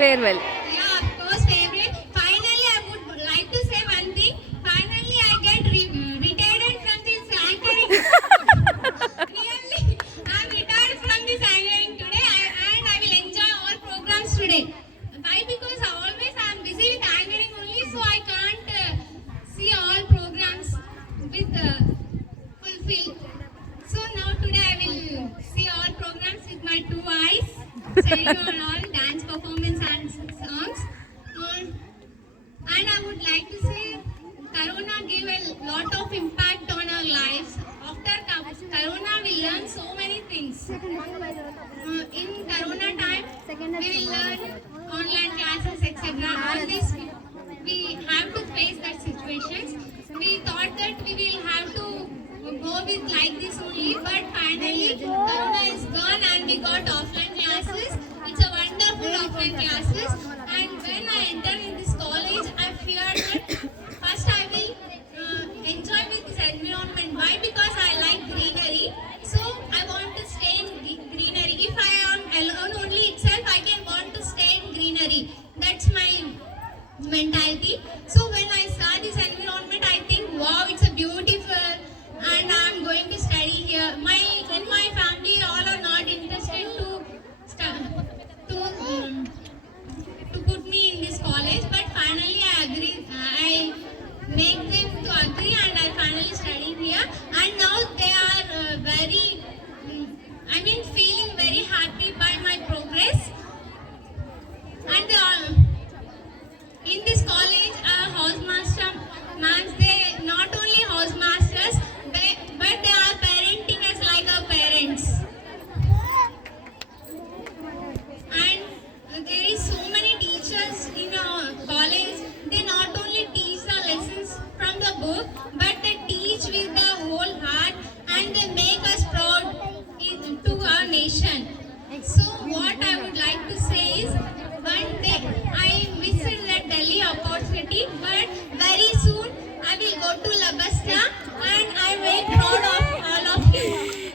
farewell. Yeah, of course, favorite. Finally, I would like to say one thing. Finally, I get retired from this anchoring. Really, I'm retired from this anchoring today, and I will enjoy all programs today. Why? Because I'm busy with anchoring only, so I can't see all programs with fulfill. So now today I will see all programs with my two eyes, studying on all dance performance and songs. And I would like to say Corona gave a lot of impact on our lives. After Corona, we learn so many things. In Corona time, we will learn online classes, etc. All this we have to face that situations. We thought that we will have to go with like this only, but finally Corona is gone and we got offline classes. It's a wonderful offline classes. And when I enter in this college, I feared that first I will enjoy with this environment. Why? Because I like greenery. So I want to stay in greenery. If I am alone only itself, I can want to stay in greenery. That's my mentality. So when I saw this environment, I think, wow, it's a beautiful, and I'm going to study here. In my family, all are not interested to put me in this college, but finally I agree. I make them to agree, and I finally study here. And now they are feeling very happy by my progress. And they are. In this college, our housemaster, they not only housemasters, but they are parenting us like our parents. And there is so many teachers in our college. They not only teach the lessons from the book, but they teach with the whole heart, and they make us proud to our nation. So what I would like to say is, one day I missed that Delhi opportunity, but very soon I will go to Labasta, and I am very proud of all of you.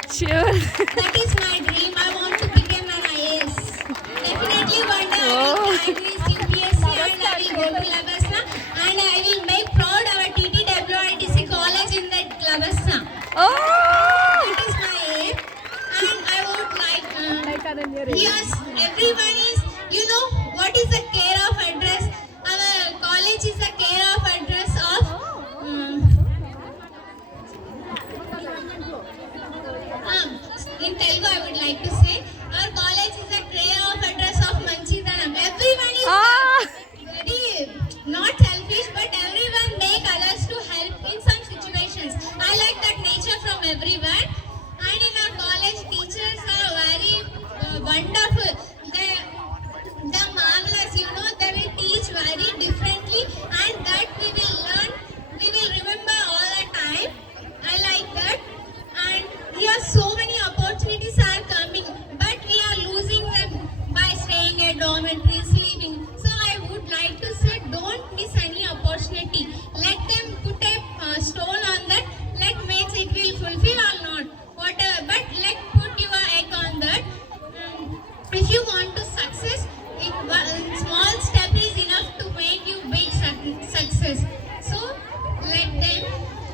Sure. That is my dream. I want to become an IAS. Definitely one day I will crack this UPSC, and I will go to Labasta, and I will make proud our TTWITC college in that Labasta. Oh! That is my aim, and I would like yes, everyone is, what is the care of address? Our college is the care of address of in Telugu I would like to say, our college is the care of address of Manchidanam. Everyone is very not selfish, but everyone make others to help in some situations. I like that nature from everyone. And in our college, teachers are very wonderful. They're marvelous, they will teach very differently, and that we will remember all the time. I like that. And here so many opportunities are coming, but we are losing them by staying at dormitories, sleeping. So I would like to say, don't miss any opportunity. Let them put a stone on that. Let make it will fulfill or not, whatever. But let put your egg on that. If you want to success, small step is enough to make you big success. So let them,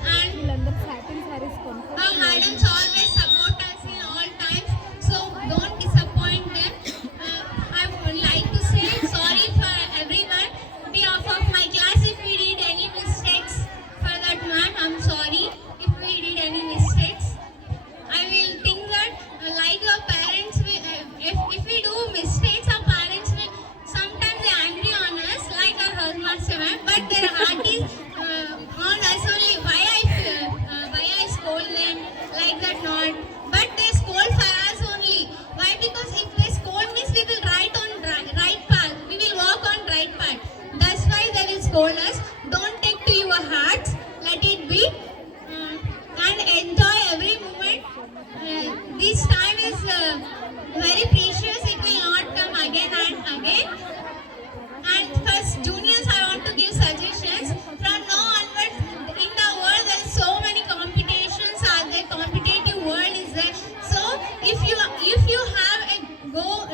and our madams always support us in all times. So don't disappoint them. I would like to say sorry for everyone. On behalf of my class, if we did any mistakes for that man, I'm sorry. If we did any mistakes, I will think that like our parents, if we do mistakes, our parents will sometimes they angry on us like our housemaster ma'am, but their heart is on us only. Why I scold them like that not? But they scold for us only. Why? Because if they scold means we will right path. We will walk on right path. That's why they will scold us. Don't take to your hearts. Let it be. And enjoy every moment. This time is very precious. It will not come again and again. And first, juniors, I want to give suggestions. From now onwards, in the world, there are so many competitions. The competitive world is there. So, if you have a goal,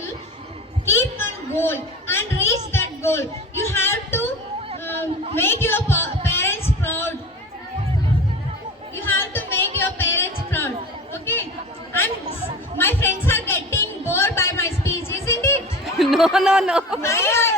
keep one goal and reach No, no, no. Why?